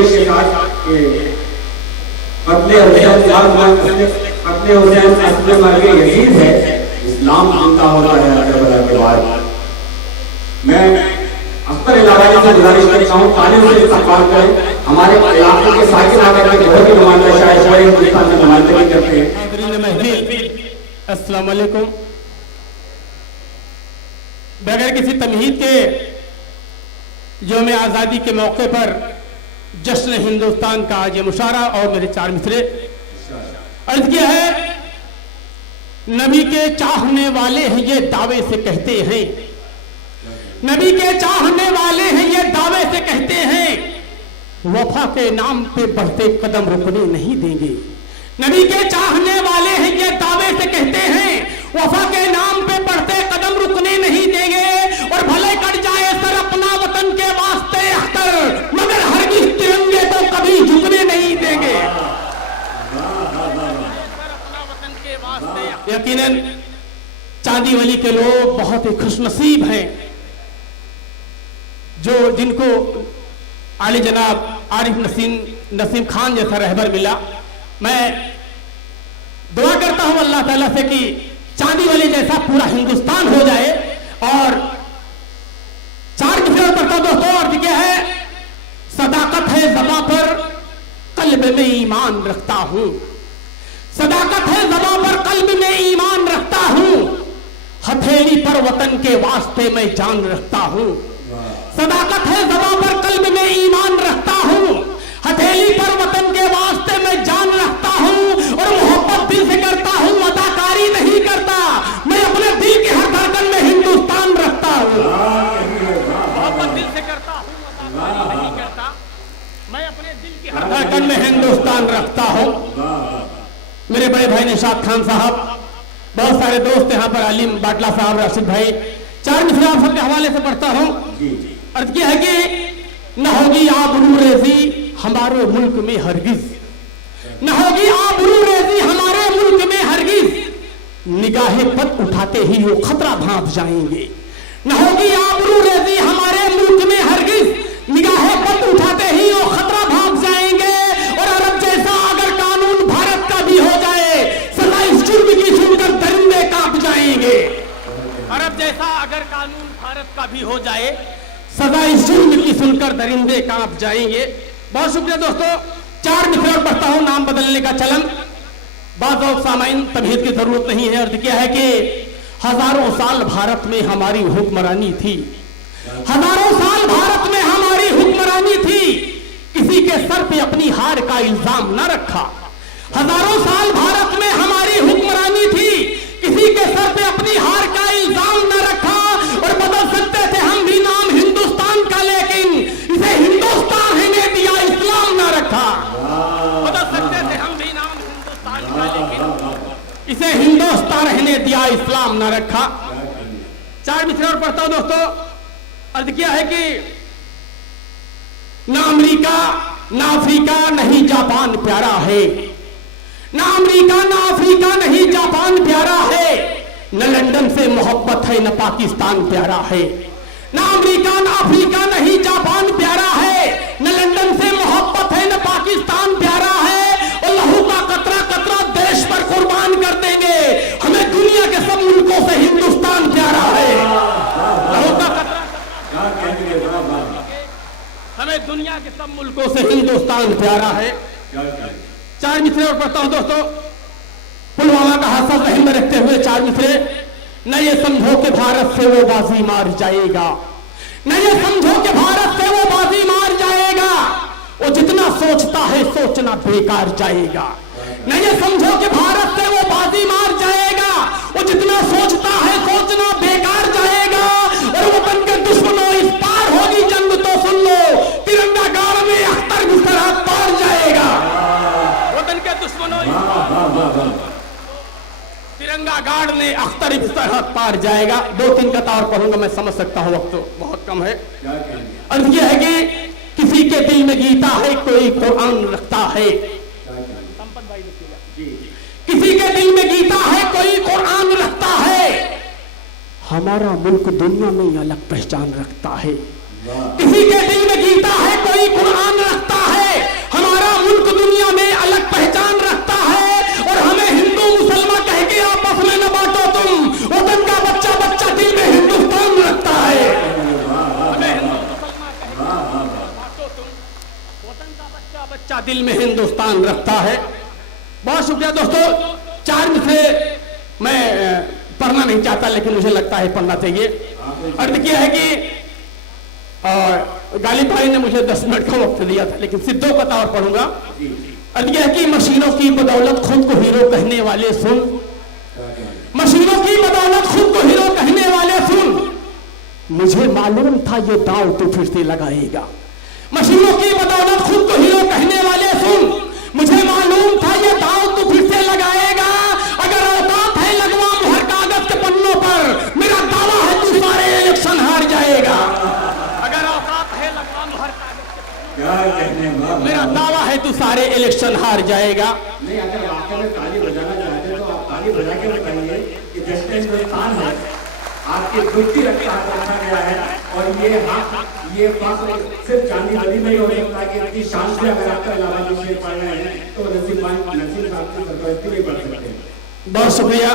शेष के साथ कत्ले हुसैन असले मर्ग यजीद है, इस्लाम जिंदा होता है करबला के बाद। मैं अख्तर इलाहाबादी से गुजारिश करता हूँ तालियों से इस्तकबाल करें। हमारे इलाके के साकिन आकर के बहुत ही नुमाइंदा शायद पूरे हिंदुस्तान में नुमाइंदगी करते हैं। अस्सलाम वालेकुम। बगैर किसी तमहीद के यौम आज़ादी के मौके पर जश्न हिंदुस्तान का आज ये मुशारा और मेरे चार मिसरे अर्ज किया है। नबी के चाहने वाले हैं ये दावे से कहते हैं, नबी के चाहने वाले हैं ये दावे से कहते हैं, वफा के नाम पे बढ़ते कदम रुकने नहीं देंगे। नबी के चाहने वाले हैं ये दावे से कहते हैं, वफा के नाम पे बढ़ते कदम रुकने नहीं देंगे। और भले कट जाए सर अपना वतन के वास्ते अख्तर, मगर हरगिज़ तिरंगे को कभी झुकने नहीं देंगे। यकीनन चांदीवली के लोग बहुत ही खुशनसीब हैं जो जिनको आली जनाब आरिफ नसीम खान जैसा रहबर मिला। मैं दुआ करता हूं अल्लाह ताला से कि चांदीवली जैसा पूरा हिंदुस्तान हो जाए। और चार किस्म पढ़ता दोस्तों, अर्ज क्या है? सदाकत है ज़बां पर, कल्ब में ईमान रखता हूं। सदाकत है ज़बां पर, कल्ब में ईमान रखता हूं। हथेली पर वतन के वास्ते मैं जान रखता हूं। सदाकत है ज़बां पर, कल्ब में ईमान रखता हूं। हथेली पर वतन के वास्ते मैं जान रखता हूं। और मोहब्बत दिल से करता हूं, अदाकारी नहीं करता। मैं अपने दिल के हर धड़कन में हिंदुस्तान रखता हूं। मोहब्बत दिल से करता हूं, अदाकारी नहीं करता। मैं अपने दिल के हर धड़कन में हिंदुस्तान रखता हूं। मेरे बड़े भाई निशात खान साहब, बहुत सारे दोस्त यहाँ पर, अलीम बाटला साहब, राशिद भाई, चार मिसरे आप सबके हवाले से पढ़ता हूं। अर्ज किया है कि न होगी आबरू रेजी हमारे मुल्क में हरगिज, न होगी आबरू रेजी हमारे मुल्क में हरगिज। निगाहे पद उठाते ही वो खतरा भांप जाएंगे। न होगी आबरू रेजी हमारे मुल्क में हरगिज, निगाहे पद उठाते ही वो खतरा भांप जाएंगे। और अरब जैसा अगर कानून भारत का भी हो जाए, सदा इस जुर्म की सुनकर दरिंदे कांप जाएंगे। अरब जैसा अगर कानून भारत का भी हो जाए, सदा इस जुर्म की सुनकर दरिंदे कांप जाएंगे। बहुत शुक्रिया दोस्तों। चार मिसरे और पढ़ता हूं, नाम बदलने का चलन बाज़ और सामाइन तमहीद की जरूरत नहीं है। अर्ज किया है कि हजारों साल भारत में हमारी हुक्मरानी थी। हजारों साल भारत में हमारी हुक्मरानी थी, किसी के सर पे अपनी हार का इल्जाम न रखा। हजारों साल भारत में हमारी हुक्मरानी थी, किसी के सर पे अपनी हार का इल्जाम न रखा। और बदल सकते थे हम भी नाम हिंदुस्तान का, लेकिन इसे हिंदुस्तान रहने दिया, इस्लाम न रखा। बदल सकते थे हम भी नाम हिंदुस्तान का, लेकिन इसे हिंदुस्तान रहने दिया, इस्लाम न रखा। चार मिसरे और पढ़ता हूं दोस्तों। अर्ज किया है कि ना अमेरिका ना अफ्रीका नहीं जापान प्यारा है। ना अमेरिका ना अफ्रीका नहीं जापान प्यारा है। न लंदन से मोहब्बत है न पाकिस्तान प्यारा है। ना अमेरिका ना अफ्रीका नहीं जापान प्यारा है। न लंदन से मोहब्बत है न पाकिस्तान प्यारा है। और लहू का कतरा कतरा देश पर कुर्बान कर देंगे। हमें दुनिया के सब मुल्कों से हिंदुस्तान प्यारा है। लहू का कतरा हमें दुनिया के सब मुल्कों से हिंदुस्तान प्यारा है। चार मिसरे और पढ़ता हूं दोस्तों। पुलवामा का हादसा ज़हन में रखते हुए चार मिसरे। न ये समझो कि भारत से वो बाजी मार जाएगा, न ये समझो कि भारत से वो बाजी मार जाएगा। वो जितना सोचता है सोचना बेकार जाएगा। न ये समझो कि भारत से वो बाजी मार जाएगा। वो जितना सोचता है सोचना बेकार जाएगा। और वतन के दुश्मनों इस पार होगी जंग तो सुन लो, तिरंगा गाड़ में अख्तर भी सरहद पार जाएगा। वतन के दुश्मनों तिरंगा गाड़ ने अख्तर भी सरहद पार जाएगा। दो तीन कतार पढ़ूंगा, मैं समझ सकता हूँ, वक्त तो बहुत कम है। अर्ज यह है कि किसी के दिल में गीता है, कोई कुरान रखता है। किसी के दिल में गीता है, कोई कुरान रखता है। हमारा मुल्क दुनिया में अलग पहचान रखता है। किसी के दिल में गीता है, कोई कुरान रखता है। दिल में हिंदुस्तान रखता है। बहुत शुक्रिया दोस्तों। 4 मिसरे मैं पढ़ना नहीं चाहता, लेकिन मुझे लगता है पढ़ना चाहिए। अर्थ किया है कि गालिब भाई ने मुझे 10 मिनट का वक्त दिया था, लेकिन सिर्फ 2 कथा और पढ़ूंगा। अर्थ किया है कि मशीनों की बदौलत खुद को हीरो कहने वाले सुन, मशीनों की बदौलत खुद को हीरो कहने वाले सुन, मुझे मालूम था ये दांव तू फिर से लगाएगा। मशीनों की बदौलत खुद को हीरो कहने वाले सुन, मुझे मालूम था ये दांव तू फिर से लगाएगा। अगर औकात है लगवा मुहर कागज के पन्नों पर, मेरा दावा है तू सारे इलेक्शन हार जाएगा। अगर औकात है लगवा मुहर कागज के पन्नों पर, मेरा दावा है तू सारे इलेक्शन हार जाएगा। नहीं, अगर वाकई में ताली बजाना चाहते हो तो आप ताली बजा के बताइए कि जश्न हिंदुस्तान है, आपकी गुत्ती रखा गया है। और ये सिर्फ चांदी नदी में ही हो सकता है कि इतनी शान से अगर आपका इलाहाबादी शेर पढ़ रहे हैं तो नसीम साहब की सरपरस्ती नहीं पढ़ सकते। बहुत शुक्रिया,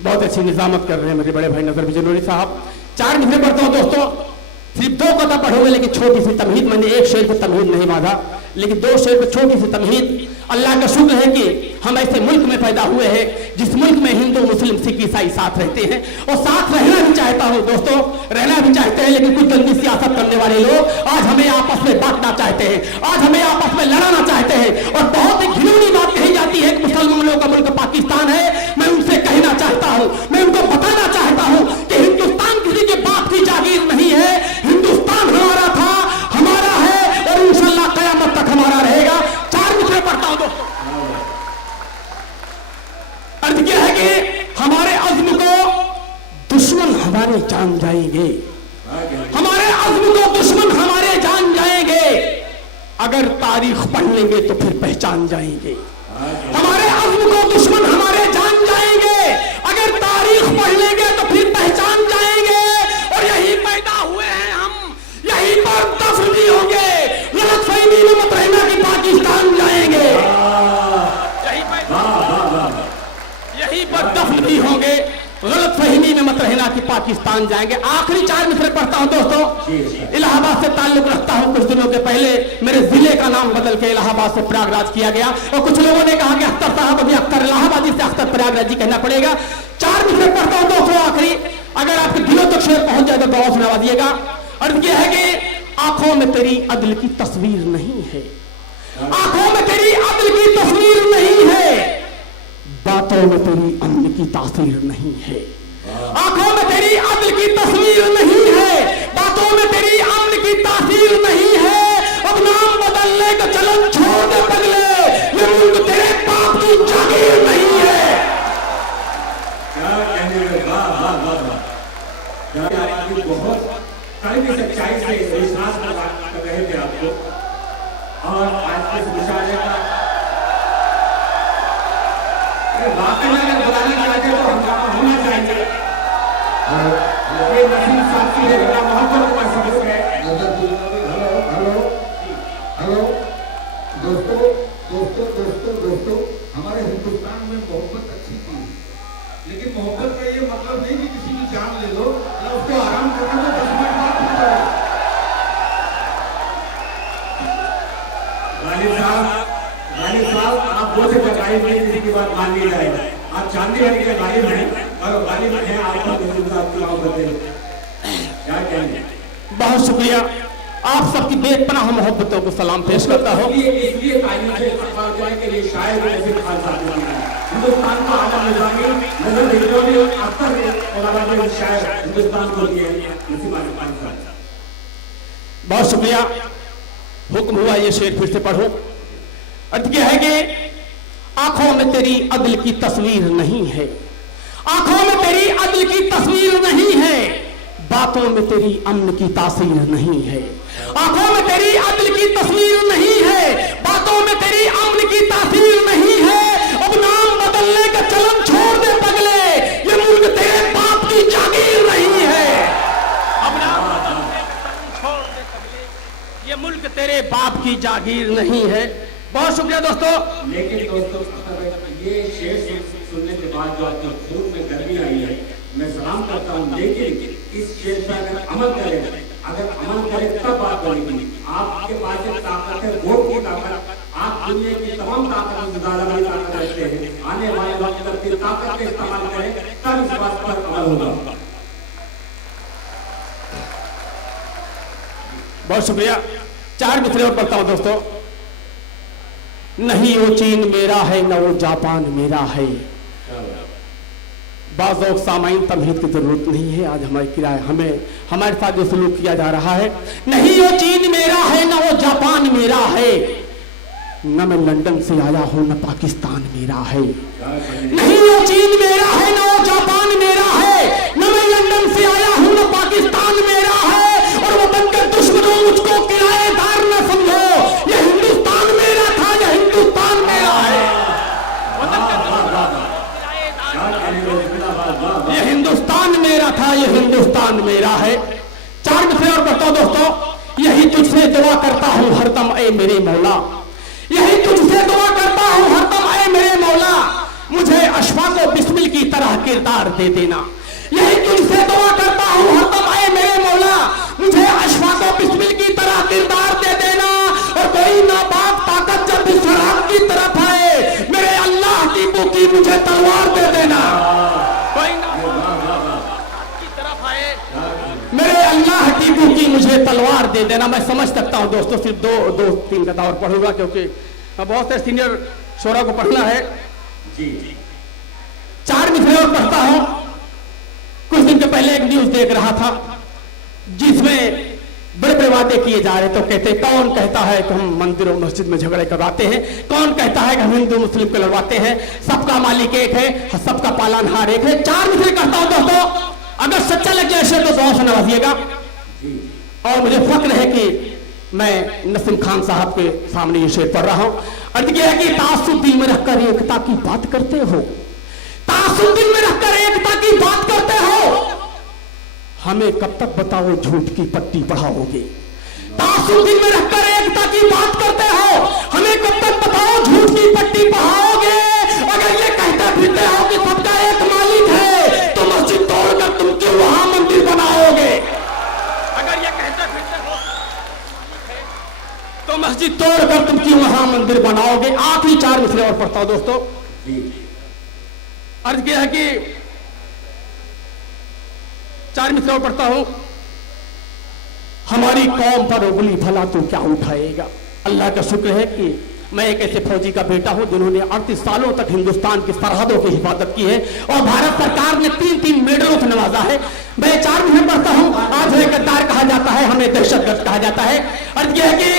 बहुत अच्छी निजामत कर रहे हैं मेरे बड़े भाई नजर बिजनौरी साहब। 4 मिसरे पढ़ता हूँ दोस्तों, सिर्फ 2 कथा पढ़ोगे, लेकिन छोटी सी तमहीद। मैंने एक शेर को तमहीद नहीं बांधा, लेकिन 2 शेर को छोटी सी तमहीद। अल्लाह का शुक्र है कि हम ऐसे मुल्क में पैदा हुए हैं जिस मुल्क में हिंदू मुस्लिम सिख ईसाई साथ रहते हैं, और साथ रहना भी चाहता हूं दोस्तों, रहना भी चाहते हैं। लेकिन कुछ गंदी सियासत करने वाले लोग आज हमें आपस में बांटना चाहते हैं, आज हमें आपस में लड़ाना चाहते हैं। और बहुत ही घिनौनी बात कही जाती है कि मुसलमानों का मुल्क पाकिस्तान है। मैं उनसे कहना चाहता हूं, मैं उनको बताना चाहता हूं कि हिंदुस्तान किसी के बाप की जागीर नहीं है। हिंदुस्तान हमारा था, हमारा है, और इंशाअल्लाह कयामत तक हमारा रहेगा। 4 मिसरे पढ़ता हूं दोस्तों। अर्थ क्या है कि हमारे अज़्म को दुश्मन हमारे जान जाएंगे, हमारे अज़्म को दुश्मन हमारे जान जाएंगे। अगर तारीख पढ़ लेंगे तो फिर पहचान जाएंगे। हमारे अज़्म को दुश्मन हमारे जान जाएंगे, अगर तारीख पढ़ लेंगे तो फिर पहचान जाएंगे। और यही पैदा हुए हैं हम, यही पर दफन भी होंगे। गलतफहमी में मत रहना कि पाकिस्तान जाएंगे, यही पर दफन भी होंगे। गलतफहमी में मत रहना कि पाकिस्तान जाएंगे। आखिरी 4 मिसरे पढ़ता हूं दोस्तों। इलाहाबाद से ताल्लुक रखता हूं। कुछ दिनों के पहले मेरे जिले का नाम बदल के इलाहाबाद से प्रयागराज किया गया, और कुछ लोगों ने कहा कि अख्तर साहब अभी अख्तर इलाहाबादी से अख्तर प्रयागराजी कहना पड़ेगा। 4 मिसरे पढ़ता हूं दोस्तों आखिरी। अगर आपके दिलों तक शेर पहुंच जाए तो दुआ से नवाजिएगा। अर्थ यह है कि आंखों में तेरी अदल की तस्वीर नहीं है, आंखों में तेरी अदल की तस्वीर नहीं है, बातों में तेरी अमन की तासीर नहीं है। आंखों में तेरी अदल की तस्वीर नहीं है, बातों में तेरी अमन की तासीर नहीं है। अब नाम बदलने का चलन छोड़ दे पगले, ये मुल्क तेरे बाप की जागीर नहीं है। क्या कहने में बहुत कड़वी सच्चाई से विश्वास कर रहे थे आपको, और आज के मुशाहरे का वाकई में अगर बुलाना चाहते तो हंगामा होना चाहिए। ये नसीम साथी है, बड़ा मोहब्बत का सबक है। हेलो दोस्तों, हमारे हिंदुस्तान में मोहब्बत अच्छी चीज, लेकिन मोहब्बत का ये मतलब नहीं कि किसी की जान ले लो या उसको आराम करना तो 10 मिनट बाद हो जाए। गालिब साहब आप वो से गालिब नहीं किसी की बात मान ली जाए। आप चांदी वाली के गालिब हैं, और गालिब हैं आपको नसीम साहब की मोहब्बत है। क्या कहेंगे? बहुत शुक्रिया, आप सबकी बेपनाह मोहब्बतों को सलाम पेश करता हूं। इसलिए तालीम से इस्तेमाल करने के लिए शायद नसीम खान साहब ने हिंदुस्तान को आलम निजामी नजर बिजनौरी और अख्तर इलाहाबादी शायर हिंदुस्तान को दिए नसीम खान साहब। बहुत शुक्रिया। हुक्म हुआ ये शेर फिर से पढ़ो। अर्थ क्या है कि आंखों में तेरी अदल की तस्वीर नहीं है, आंखों में तेरी अदल की तस्वीर नहीं है, बातों में तेरी अमन की तासीर नहीं है। आंखों में तेरी अदल की तस्वीर नहीं है, बातों में तेरी अमन की तासीर नहीं है। अब नाम बदलने का चलन छोड़ दे पगले, ये मुल्क तेरे बाप की जागीर नहीं है। अब नाम बदलने का चलन छोड़ दे पगले, ये मुल्क तेरे बाप की जागीर नहीं है। बहुत शुक्रिया दोस्तों। लेकिन दोस्तों ये शेर सुनने के बाद जो आपके खून में गर्मी आई है, मैं सलाम करता हूँ। लेकिन इस शेर पर अगर अमल करें, अगर अमल करें तब बात बनेगी। आपके पास एक ताकत है, वोट की ताकत। आप दुनिया की तमाम ताकत में ज्यादा बड़ी ताकत रखते हैं। आने वाले वक्त तक की ताकत का इस्तेमाल करें, तब इस बात पर अमल होगा। बहुत शुक्रिया। 4 मिसरे और पढ़ता हूं दोस्तों। नहीं वो चीन मेरा है, न वो जापान मेरा है। बाज़ सामाइन तमहीद की जरूरत नहीं है। आज हमारे साथ जो सलूक किया जा रहा है, नहीं वो चीन मेरा है, न वो जापान मेरा है, न मैं लंदन से आया हूं, न पाकिस्तान मेरा है। नहीं वो चीन मेरा है, न वो जापान मेरा है, न मैं लंदन से आया हूं, न पाकिस्तान मेरा है। और वो बनकर दुश्मनों मुझको किराएदार न समझो, ये हिंदुस्तान मेरा था, ये हिंदुस्तान मेरा है। ये हिंदुस्तान मेरा था, ये हिंदुस्तान मेरा है। 4 मिसरे और पढ़ता हूं दोस्तों। यही तुझसे दुआ करता हूं हरदम ए मेरे मौला, यही तुझसे दुआ करता हूं हरदम ए मेरे मौला, मुझे अशफाक व बिस्मिल की तरह किरदार दे देना। यही तुझसे दुआ करता हूं हरदम ए मेरे मौला, मुझे अशफाक व बिस्मिल की तरह किरदार दे देना। और कोई नापाक ताकत जब इस शराब की तरफ आए, मेरे अल्लाह की बुकी मुझे तलवार दे देना। कोई मेरे अल्लाह की बुकी मुझे तलवार दे देना। मैं समझ सकता हूं दोस्तों, सिर्फ 2-3 कथा और पढ़ूंगा क्योंकि बहुत से सीनियर शोरा को पढ़ना है। 4 मिसरे और पढ़ता हूं। कुछ दिन के पहले एक न्यूज देख रहा था जिसमें बड़े बड़े वादे किए जा रहे। तो कहते कौन कहता है कि हम मंदिर और मस्जिद में झगड़े करवाते हैं, कौन कहता है कि हम हिंदू मुस्लिम को लड़वाते हैं, सबका मालिक एक है, सबका पालनहार एक है। 4 मिसरे करता हूं दोस्तों। अगर सच्चा लग जाए शेर तो दुआ से नवाजिएगा। और मुझे फक्र है कि मैं नसीम खान साहब के सामने ये शेर पढ़ रहा हूं। अर्थ यह है कि तासुब दिल में रखकर एकता की बात करते हो, तासुब दिल में रखकर एकता की बात करते हो, हमें कब तक बताओ झूठ की पट्टी पढ़ाओगे। तासुब दिल में रखकर एकता की बात करते हो, हमें कब तक बताओ झूठ की पट्टी पढ़ाओगे। अगर ये कहते फिरते हो कि सबका एक मालिक है, तो मस्जिद तोड़कर तुम क्यों वहां मंदिर बनाओगे। अगर ये कहते फिरते हो तो मस्जिद तोड़कर तुम क्यों वहां मंदिर बनाओगे। आखिरी 4 मिसरे और पढ़ता हूं दोस्तों। अर्ज यह है कि 4 मिसरे और पढ़ता हूं। हमारी कौम पर उंगली भला तो क्या उठाएगा। अल्लाह का शुक्र है कि मैं एक ऐसे फौजी का बेटा हूं जिन्होंने 38 सालों तक हिंदुस्तान की सरहदों की हिफाजत की है और भारत सरकार ने 3-3 मेडलों से नवाजा है। मैं 4 मिसरे पढ़ता हूं। आज हमें गद्दार कहा जाता है, हमें दहशतगर्द कहा जाता है। अर्ज यह है कि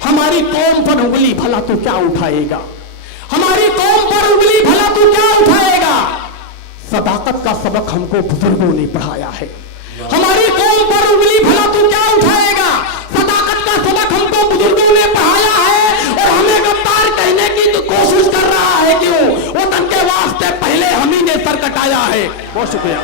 हमारी कौम पर उंगली भला तो क्या उठाएगा, हमारी कौम पर उंगली भला तो क्या उठाएगा। सदाकत का सबक हमको बुजुर्गों ने पढ़ाया है। हमारी कौम पर उंगली भला तो क्या उठाएगा, सदाकत का सबक हमको बुजुर्गों ने पढ़ाया है। और हमें गद्दार कहने की तो कोशिश कर रहा है क्यों, वतन के वास्ते पहले हम ही ने सर कटाया है। बहुत शुक्रिया।